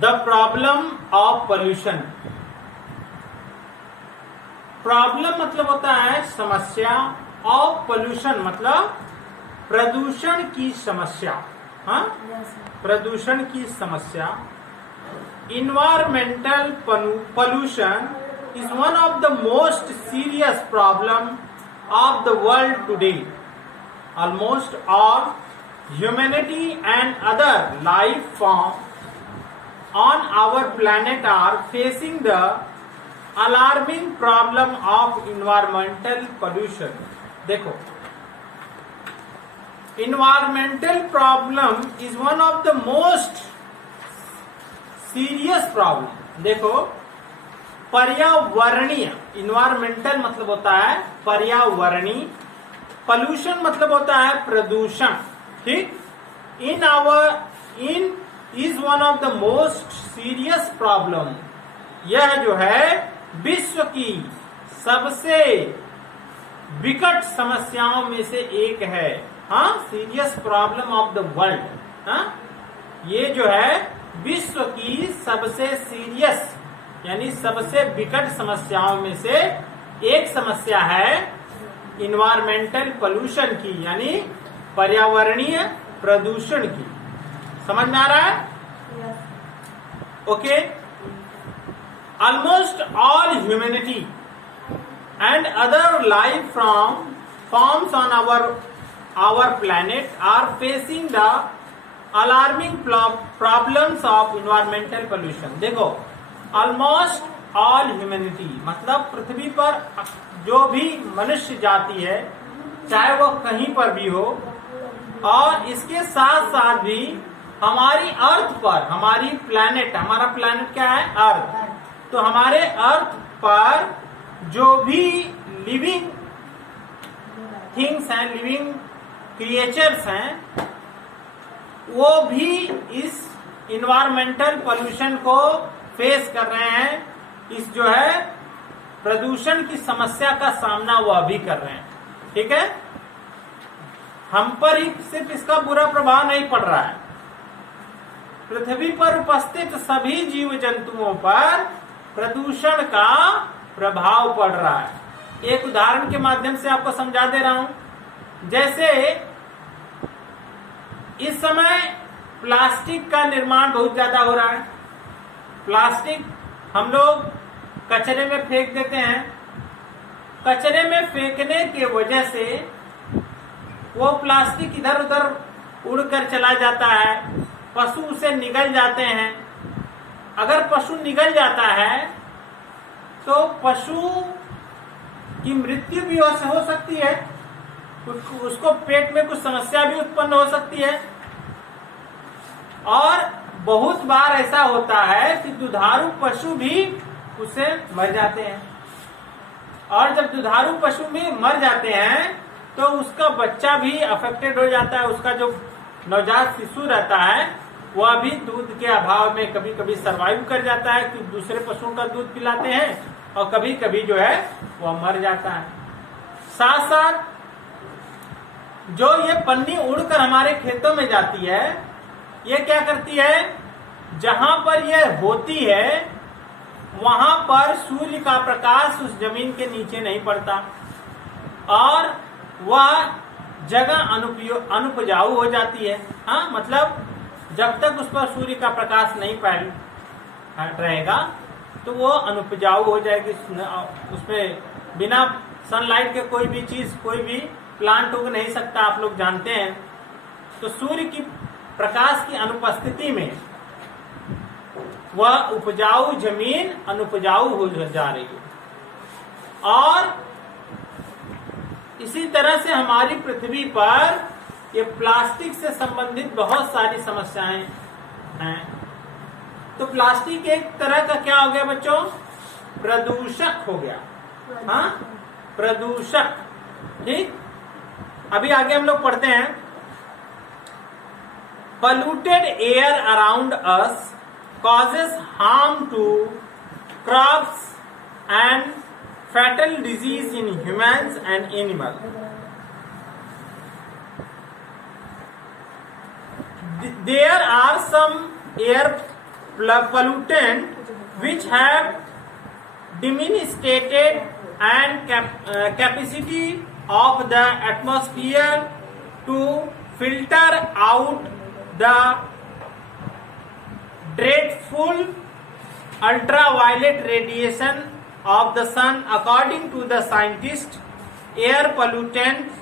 The problem of pollution. Problem मतलब होता है समस्या, ऑफ पोल्यूशन मतलब प्रदूषण की समस्या। हाँ, प्रदूषण की समस्या। Environmental pollution is one of the most serious problem of the world today. Almost all humanity and other life form on our planet are facing the alarming problem of environmental pollution। देखो, environmental problem is one of the most serious problem। देखो, पर्यावरणीय, environmental मतलब होता है पर्यावरणीय, pollution मतलब होता है प्रदूषण। ठीक, in is one of the most serious problem. यह जो है विश्व की सबसे विकट समस्याओं में से एक है। हाँ, serious problem of the world. हाँ, ये जो है विश्व की सबसे सीरियस यानी सबसे विकट समस्याओं में से एक समस्या है इन्वायरमेंटल पोल्यूशन की, यानी पर्यावरणीय प्रदूषण की। समझ में आ रहा है? Okay. Almost all humanity and other life forms on our planet are facing the alarming problems of environmental pollution. देखो, ऑलमोस्ट ऑल ह्यूमैनिटी मतलब पृथ्वी पर जो भी मनुष्य जाति है, चाहे वो कहीं पर भी हो, और इसके साथ साथ भी हमारी अर्थ पर, हमारी प्लैनेट, हमारा प्लैनेट क्या है? अर्थ। तो हमारे अर्थ पर जो भी लिविंग थिंग्स हैं, लिविंग क्रिएचर्स हैं, वो भी इस इन्वायरमेंटल पोल्यूशन को फेस कर रहे हैं। इस जो है प्रदूषण की समस्या का सामना वह भी कर रहे हैं। ठीक है, हम पर ही सिर्फ इसका बुरा प्रभाव नहीं पड़ रहा है, पृथ्वी पर उपस्थित सभी जीव जंतुओं पर प्रदूषण का प्रभाव पड़ रहा है। एक उदाहरण के माध्यम से आपको समझा दे रहा हूं। जैसे इस समय प्लास्टिक का निर्माण बहुत ज्यादा हो रहा है। प्लास्टिक हम लोग कचरे में फेंक देते हैं। कचरे में फेंकने की वजह से वो प्लास्टिक इधर उधर उड़कर चला जाता है, पशु उसे निगल जाते हैं। अगर पशु निगल जाता है तो पशु की मृत्यु भी हो सकती है, उसको पेट में कुछ समस्या भी उत्पन्न हो सकती है। और बहुत बार ऐसा होता है कि दुधारू पशु भी उससे मर जाते हैं। और जब दुधारू पशु में मर जाते हैं तो उसका बच्चा भी अफेक्टेड हो जाता है। उसका जो नवजात शिशु रहता है वह भी दूध के अभाव में कभी कभी सरवाइव कर जाता है, कि दूसरे पशुओं का दूध पिलाते हैं, और कभी कभी जो है वह मर जाता है। साथ साथ जो ये पन्नी उड़कर हमारे खेतों में जाती है, ये क्या करती है? जहां पर यह होती है वहां पर सूर्य का प्रकाश उस जमीन के नीचे नहीं पड़ता और वह जगह अनुपजाऊ हो जाती है। हाँ, मतलब जब तक उस पर सूर्य का प्रकाश नहीं रहेगा तो वो अनुपजाऊ हो जाएगी। उसमें बिना सनलाइट के कोई भी चीज, कोई भी प्लांट उग नहीं सकता, आप लोग जानते हैं। तो सूर्य की प्रकाश की अनुपस्थिति में वह उपजाऊ जमीन अनुपजाऊ हो जा रही है। और इसी तरह से हमारी पृथ्वी पर ये प्लास्टिक से संबंधित बहुत सारी समस्याएं हैं। तो प्लास्टिक एक तरह का क्या हो गया बच्चों? प्रदूषक हो गया। हाँ, प्रदूषक। ठीक, अभी आगे हम लोग पढ़ते हैं। Polluted air around us causes harm to crops and fatal disease in humans and animals. There are some air pollutant which have diminished and capacity of the atmosphere to filter out the dreadful ultraviolet radiation of the sun. According to the scientists, air pollutants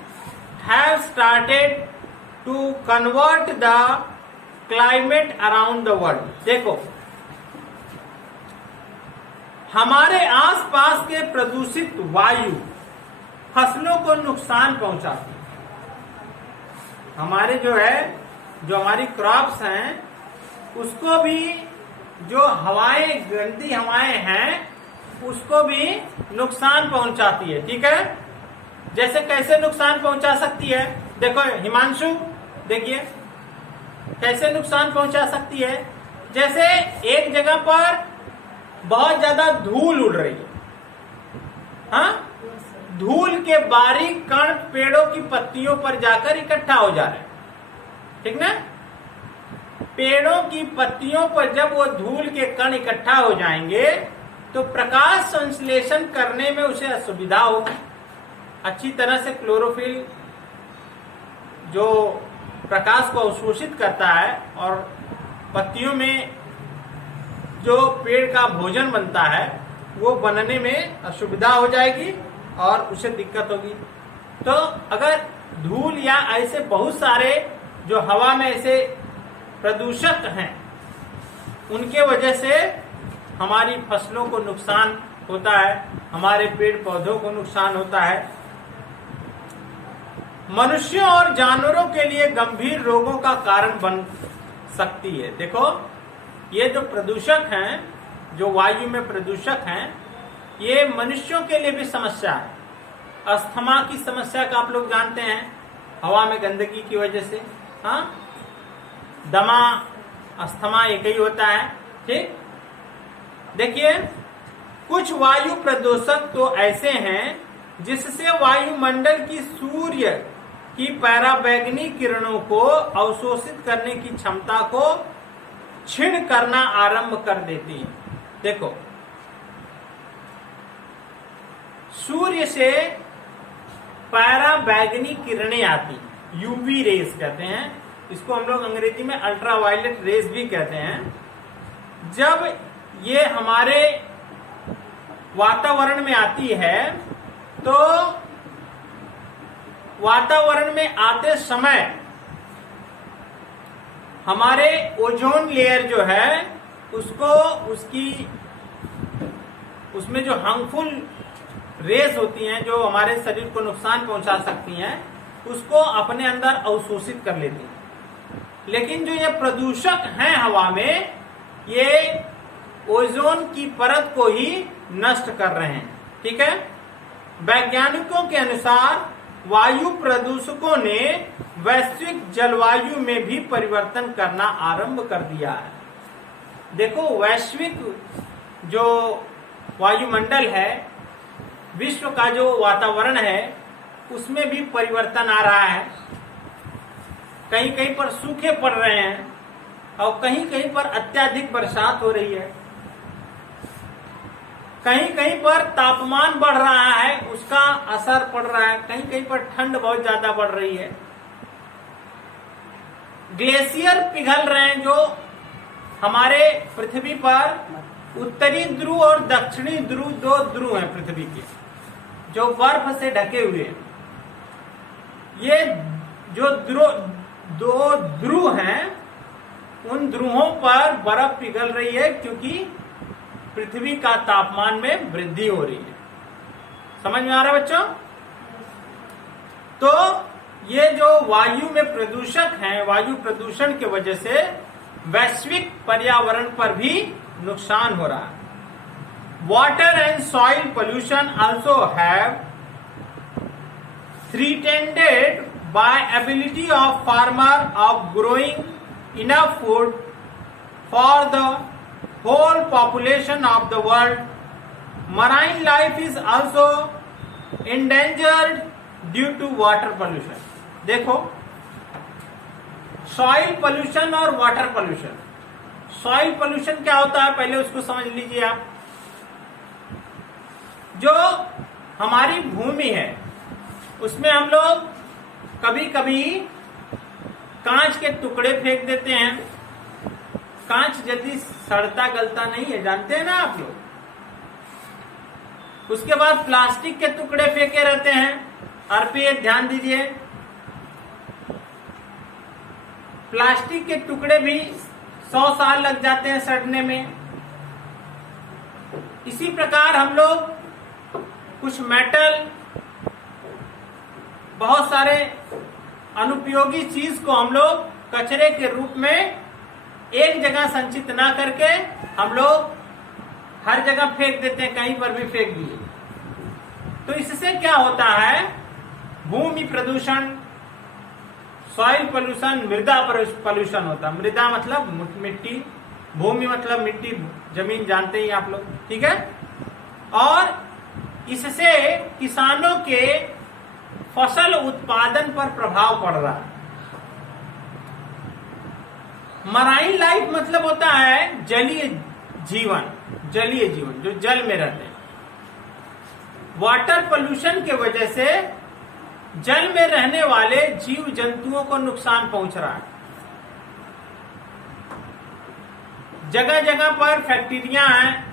have started to convert the climate around the world. देखो, हमारे आसपास के प्रदूषित वायु फसलों को नुकसान पहुंचाती है। हमारे जो हमारी क्रॉप्स हैं उसको भी, जो हवाएं, गंदी हवाएं हैं उसको भी नुकसान पहुंचाती है। ठीक है, जैसे कैसे नुकसान पहुंचा सकती है? देखो हिमांशु, देखिए कैसे नुकसान पहुंचा सकती है। जैसे एक जगह पर बहुत ज्यादा धूल उड़ रही है, हाँ, धूल के बारीक कण पेड़ों की पत्तियों पर जाकर इकट्ठा हो जा रहे हैं, ठीक ना। पेड़ों की पत्तियों पर जब वो धूल के कण इकट्ठा हो जाएंगे तो प्रकाश संश्लेषण करने में उसे असुविधा होगी। अच्छी तरह से क्लोरोफिल जो प्रकाश को अवशोषित करता है और पत्तियों में जो पेड़ का भोजन बनता है वो बनने में असुविधा हो जाएगी और उसे दिक्कत होगी। तो अगर धूल या ऐसे बहुत सारे जो हवा में ऐसे प्रदूषक हैं उनके वजह से हमारी फसलों को नुकसान होता है, हमारे पेड़ पौधों को नुकसान होता है। मनुष्यों और जानवरों के लिए गंभीर रोगों का कारण बन सकती है। देखो ये जो प्रदूषक हैं, जो वायु में प्रदूषक हैं, ये मनुष्यों के लिए भी समस्या है। अस्थमा की समस्या का आप लोग जानते हैं, हवा में गंदगी की वजह से, हाँ, दमा अस्थमा एक ही होता है। ठीक, देखिए कुछ वायु प्रदूषक तो ऐसे हैं जिससे वायुमंडल की सूर्य की पराबैंगनी किरणों को अवशोषित करने की क्षमता को क्षीण करना आरंभ कर देती है। देखो सूर्य से पराबैंगनी किरणें आती, यूवी रेस कहते हैं इसको, हम लोग अंग्रेजी में अल्ट्रावायलेट रेस भी कहते हैं। जब ये हमारे वातावरण में आती है तो वातावरण में आते समय हमारे ओजोन लेयर जो है उसको, उसमें जो हार्मफुल रेस होती हैं जो हमारे शरीर को नुकसान पहुंचा सकती हैं उसको अपने अंदर अवशोषित कर लेती हैं। लेकिन जो ये प्रदूषक हैं हवा में, ये ओजोन की परत को ही नष्ट कर रहे हैं। ठीक है, वैज्ञानिकों के अनुसार वायु प्रदूषकों ने वैश्विक जलवायु में भी परिवर्तन करना आरंभ कर दिया है। देखो वैश्विक जो वायुमंडल है, विश्व का जो वातावरण है उसमें भी परिवर्तन आ रहा है। कहीं कहीं पर सूखे पड़ रहे हैं और कहीं कहीं पर अत्यधिक बरसात हो रही है, कहीं कहीं पर तापमान बढ़ रहा है, उसका असर पड़ रहा है, कहीं कहीं पर ठंड बहुत ज्यादा बढ़ रही है। ग्लेशियर पिघल रहे हैं जो हमारे पृथ्वी पर उत्तरी ध्रुव और दक्षिणी ध्रुव, दो ध्रुव हैं पृथ्वी के जो बर्फ से ढके हुए हैं। ये जो दो ध्रुव हैं उन ध्रुवों पर बर्फ पिघल रही है क्योंकि पृथ्वी का तापमान में वृद्धि हो रही है। समझ में आ रहा है बच्चों? तो ये जो वायु में प्रदूषक हैं, वायु प्रदूषण की वजह से वैश्विक पर्यावरण पर भी नुकसान हो रहा है। Water and soil pollution also have threatened by ability of farmer of growing enough food for the whole population of the world. Marine life is also endangered due to water pollution. देखो soil pollution और water pollution, soil pollution क्या होता है पहले उसको समझ लीजिए आप। जो हमारी भूमि है उसमें हम लोग कभी कभी कांच के टुकड़े फेंक देते हैं। कांच जल्दी सड़ता गलता नहीं है, जानते हैं ना आप लोग। उसके बाद प्लास्टिक के टुकड़े फेंके रहते हैं। और पे ध्यान दीजिए, प्लास्टिक के टुकड़े भी 100 साल लग जाते हैं सड़ने में। इसी प्रकार हम लोग कुछ मेटल, बहुत सारे अनुपयोगी चीज को हम लोग कचरे के रूप में एक जगह संचित ना करके हम लोग हर जगह फेंक देते हैं, कहीं पर भी फेंक दिए। तो इससे क्या होता है, भूमि प्रदूषण, सॉइल पोल्यूशन, मृदा पोल्यूशन होता है। मृदा मतलब मिट्टी, भूमि मतलब मिट्टी, जमीन, जानते ही आप लोग, ठीक है। और इससे किसानों के फसल उत्पादन पर प्रभाव पड़ रहा है। मराइन लाइफ मतलब होता है जलीय जीवन, जलीय जीवन जो जल में रहते हैं। वाटर पोल्यूशन के वजह से जल में रहने वाले जीव जंतुओं को नुकसान पहुंच रहा है। जगह जगह पर फैक्ट्रियां हैं,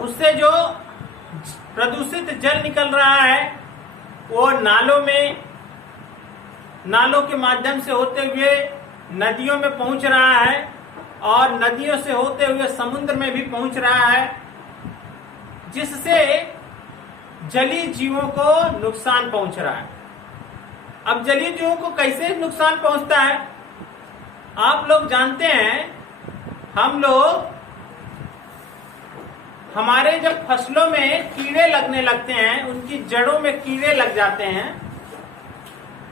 उससे जो प्रदूषित जल निकल रहा है वो नालों के माध्यम से होते हुए नदियों में पहुंच रहा है और नदियों से होते हुए समुद्र में भी पहुंच रहा है, जिससे जलीय जीवों को नुकसान पहुंच रहा है। अब जलीय जीवों को कैसे नुकसान पहुंचता है आप लोग जानते हैं। हम लोग हमारे जब फसलों में कीड़े लगने लगते हैं, उनकी जड़ों में कीड़े लग जाते हैं,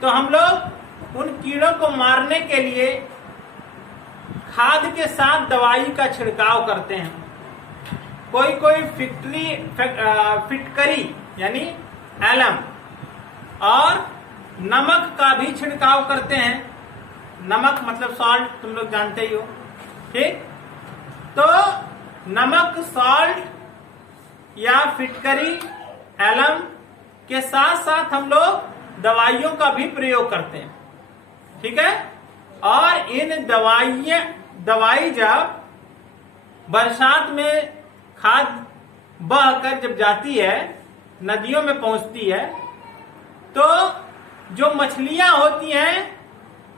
तो हम लोग उन कीड़ों को मारने के लिए खाद के साथ दवाई का छिड़काव करते हैं। कोई फिटकरी यानी एलम और नमक का भी छिड़काव करते हैं। नमक मतलब सॉल्ट, तुम लोग जानते ही हो, ठीक। तो नमक, सॉल्ट या फिटकरी, एलम के साथ साथ हम लोग दवाइयों का भी प्रयोग करते हैं, ठीक है। और इन दवाई जब बरसात में खाद बहकर जब जाती है, नदियों में पहुंचती है, तो जो मछलियां होती हैं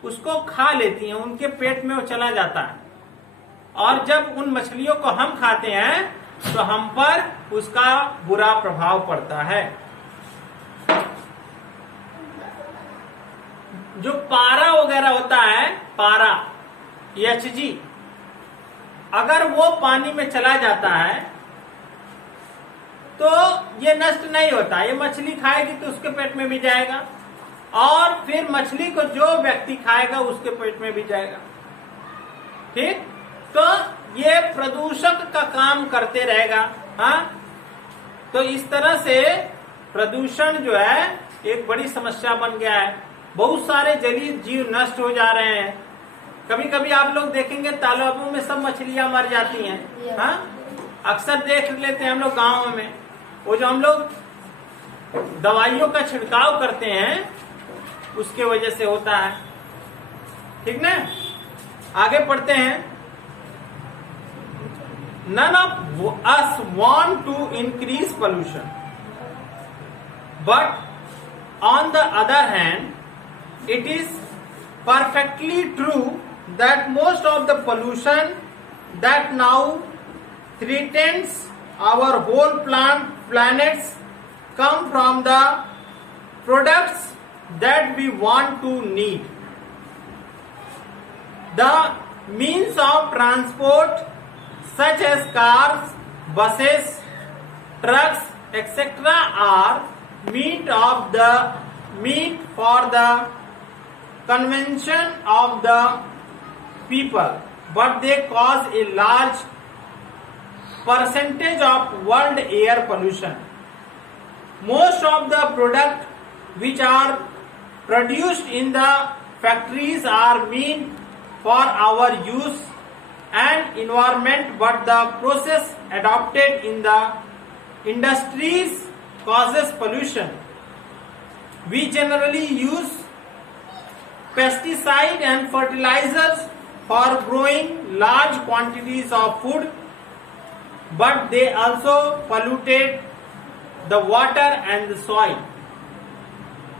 उसको खा लेती हैं, उनके पेट में वो चला जाता है। और जब उन मछलियों को हम खाते हैं तो हम पर उसका बुरा प्रभाव पड़ता है। जो पारा वगैरह होता है, पारा, HG, अगर वो पानी में चला जाता है तो ये नष्ट नहीं होता। ये मछली खाएगी तो उसके पेट में भी जाएगा और फिर मछली को जो व्यक्ति खाएगा उसके पेट में भी जाएगा, ठीक। तो ये प्रदूषक का काम करते रहेगा। हाँ, तो इस तरह से प्रदूषण जो है एक बड़ी समस्या बन गया है। बहुत सारे जलीय जीव नष्ट हो जा रहे हैं। कभी कभी आप लोग देखेंगे तालाबों में सब मछलियां मर जाती हैं। हाँ, अक्सर देख लेते हैं हम लोग गाँव में। वो जो हम लोग दवाइयों का छिड़काव करते हैं उसके वजह से होता है, ठीक ना। आगे पढ़ते हैं। None of us want to increase pollution, but on the other hand, it is perfectly true that most of the pollution that now threatens our whole planets come from the products that we want to need. The means of transport such as cars, buses, trucks, etc. are meant for the consumption of the people, but they cause a large percentage of world air pollution. Most of the products which are produced in the factories are meant for our use and environment, but the process adopted in the industries causes pollution. We generally use pesticide and fertilizers for growing large quantities of food, but they also polluted the water and the soil.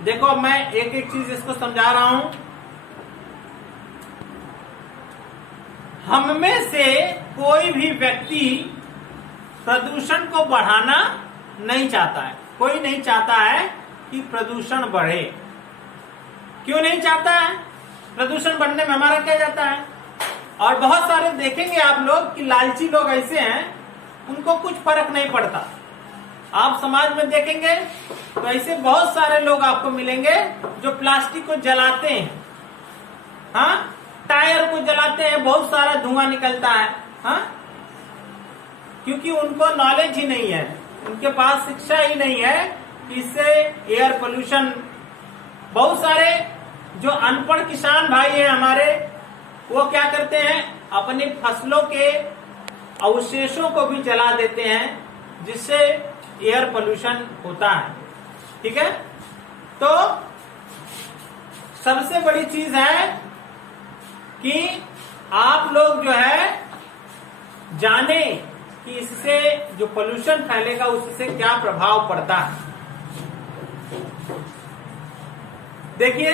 देखो मैं एक एक चीज इसको समझा रहा हूं। हम में से कोई भी व्यक्ति प्रदूषण को बढ़ाना नहीं चाहता है। कोई नहीं चाहता है कि प्रदूषण बढ़े। क्यों नहीं चाहता है? प्रदूषण बढ़ने में हमारा क्या जाता है? और बहुत सारे देखेंगे आप लोग कि लालची लोग ऐसे हैं, उनको कुछ फर्क नहीं पड़ता। आप समाज में देखेंगे तो ऐसे बहुत सारे लोग आपको मिलेंगे जो प्लास्टिक को जलाते हैं, हाँ, टायर को जलाते हैं, बहुत सारा धुआं निकलता है, हाँ, क्योंकि उनको नॉलेज ही नहीं है, उनके पास शिक्षा ही नहीं है कि इससे एयर पोल्यूशन। बहुत सारे जो अनपढ़ किसान भाई हैं हमारे, वो क्या करते हैं, अपनी फसलों के अवशेषों को भी जला देते हैं, जिससे एयर पोल्यूशन होता है। ठीक है, तो सबसे बड़ी चीज है कि आप लोग जो है जाने कि इससे जो पोल्यूशन फैलेगा उससे क्या प्रभाव पड़ता है। देखिए,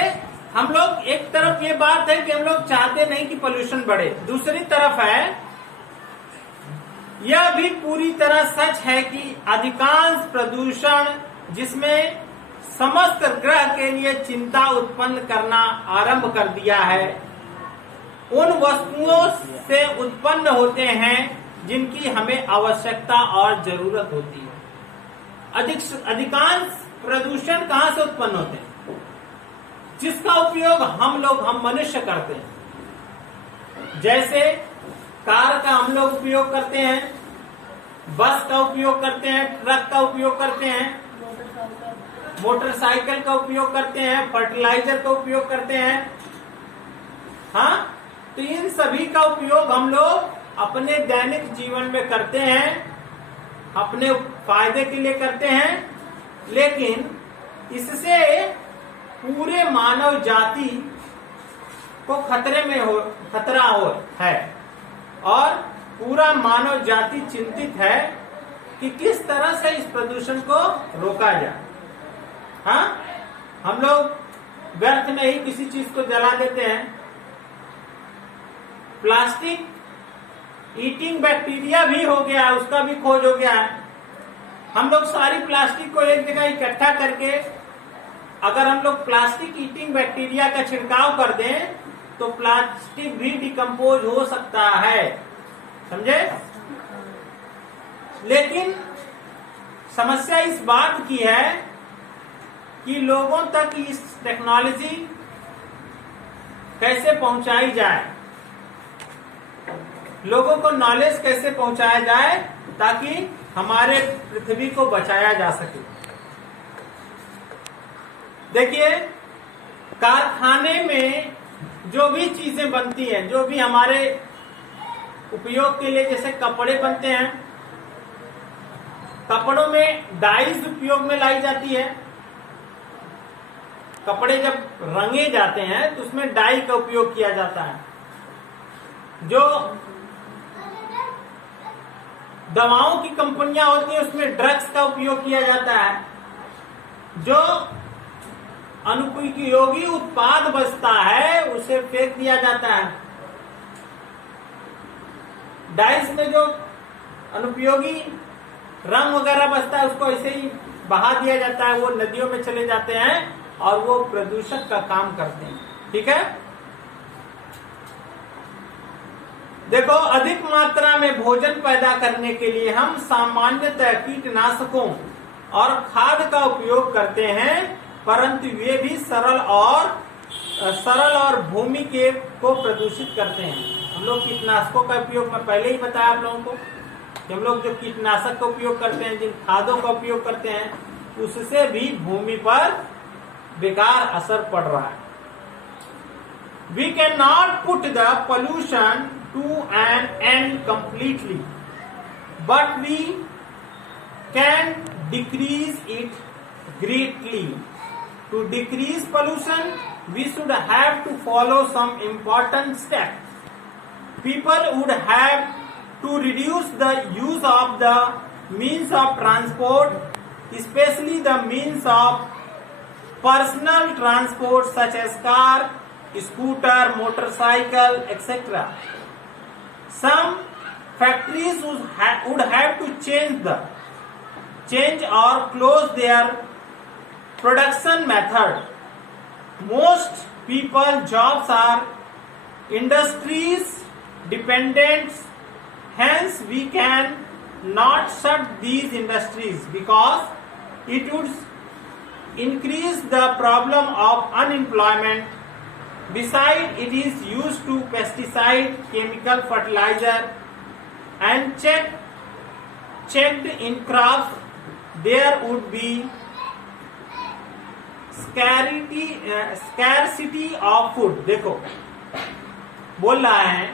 हम लोग एक तरफ ये बात है कि हम लोग चाहते नहीं कि पोल्यूशन बढ़े, दूसरी तरफ है यह भी पूरी तरह सच है कि अधिकांश प्रदूषण जिसमें समस्त ग्रह के लिए चिंता उत्पन्न करना आरंभ कर दिया है, उन वस्तुओं से उत्पन्न होते हैं जिनकी हमें आवश्यकता और जरूरत होती है। अधिकांश प्रदूषण कहां से उत्पन्न होते हैं? जिसका उपयोग हम मनुष्य करते हैं। जैसे कार का हम लोग उपयोग करते हैं, बस का उपयोग करते हैं, ट्रक का उपयोग करते हैं, मोटरसाइकिल का उपयोग करते हैं, फर्टिलाइजर का उपयोग करते हैं, हाँ, तो इन सभी का उपयोग हम लोग अपने दैनिक जीवन में करते हैं, अपने फायदे के लिए करते हैं, लेकिन इससे पूरे मानव जाति को खतरा है और पूरा मानव जाति चिंतित है कि किस तरह से इस प्रदूषण को रोका जाए। हाँ, हम लोग व्यर्थ में ही किसी चीज को जला देते हैं। प्लास्टिक ईटिंग बैक्टीरिया भी हो गया है, उसका भी खोज हो गया है। हम लोग सारी प्लास्टिक को एक जगह इकट्ठा करके अगर हम लोग प्लास्टिक ईटिंग बैक्टीरिया का छिड़काव कर दें तो प्लास्टिक भी डिकम्पोज हो सकता है, समझे। लेकिन समस्या इस बात की है कि लोगों तक इस टेक्नोलॉजी कैसे पहुंचाई जाए, लोगों को नॉलेज कैसे पहुंचाया जाए ताकि हमारे पृथ्वी को बचाया जा सके। देखिए, कारखाने में जो भी चीजें बनती हैं, जो भी हमारे उपयोग के लिए, जैसे कपड़े बनते हैं, कपड़ों में डाइज उपयोग में लाई जाती है। कपड़े जब रंगे जाते हैं तो उसमें डाई का उपयोग किया जाता है। जो दवाओं की कंपनियां होती हैं उसमें ड्रग्स का उपयोग किया जाता है। जो अनुपयोगी उत्पाद बचता है उसे फेंक दिया जाता है। डाइस में जो अनुपयोगी रंग वगैरह बचता है उसको ऐसे ही बहा दिया जाता है, वो नदियों में चले जाते हैं और वो प्रदूषक का काम करते हैं। ठीक है, देखो, अधिक मात्रा में भोजन पैदा करने के लिए हम सामान्यतः कीटनाशकों और खाद का उपयोग करते हैं, परंतु वे भी सरल और भूमि को प्रदूषित करते हैं। हम लोग कीटनाशकों का उपयोग, मैं पहले ही बताया आप लोगों को कि हम लोग जो कीटनाशक का उपयोग करते हैं, जिन खादों का उपयोग करते हैं, उससे भी भूमि पर बेकार असर पड़ रहा है। We cannot put the pollution to an end completely, but we can decrease it greatly. To decrease pollution, we should have to follow some important steps. People would have to reduce the use of the means of transport, especially the means of personal transport such as car, scooter, motorcycle, etc. Some factories would have to change or close their production method. Most people jobs are industries dependent, hence we can not shut these industries because it would increase the problem of unemployment. Besides, it is used to pesticide, chemical fertilizer, and checked in crops. There would be scarcity of food. देखो बोल रहा है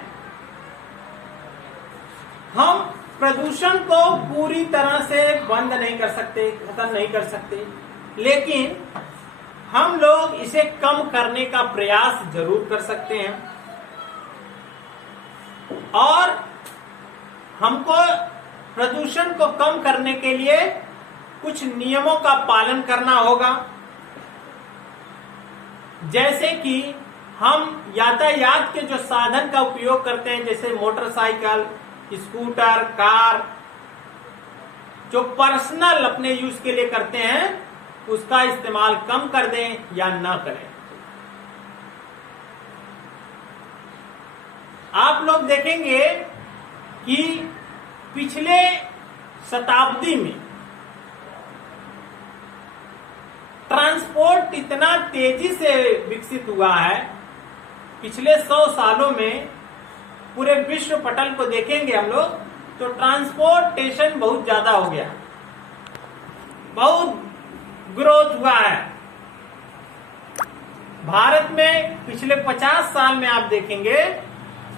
हम प्रदूषण को पूरी तरह से बंद नहीं कर सकते, खत्म नहीं कर सकते, लेकिन हम लोग इसे कम करने का प्रयास जरूर कर सकते हैं। और हमको प्रदूषण को कम करने के लिए कुछ नियमों का पालन करना होगा, जैसे कि हम यातायात के जो साधन का उपयोग करते हैं, जैसे मोटरसाइकिल, स्कूटर, कार, जो पर्सनल अपने यूज के लिए करते हैं, उसका इस्तेमाल कम कर दें या ना करें। आप लोग देखेंगे कि पिछले शताब्दी में ट्रांसपोर्ट इतना तेजी से विकसित हुआ है। पिछले 100 सालों में पूरे विश्व पटल को देखेंगे हम लोग तो ट्रांसपोर्टेशन बहुत ज्यादा हो गया, बहुत ग्रोथ हुआ है। भारत में पिछले 50 साल में आप देखेंगे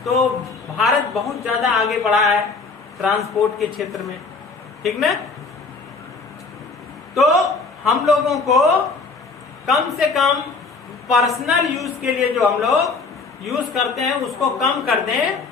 तो भारत बहुत ज्यादा आगे बढ़ा है ट्रांसपोर्ट के क्षेत्र में, ठीक ना। तो हम लोगों को कम से कम पर्सनल यूज के लिए जो हम लोग यूज करते हैं उसको कम कर दें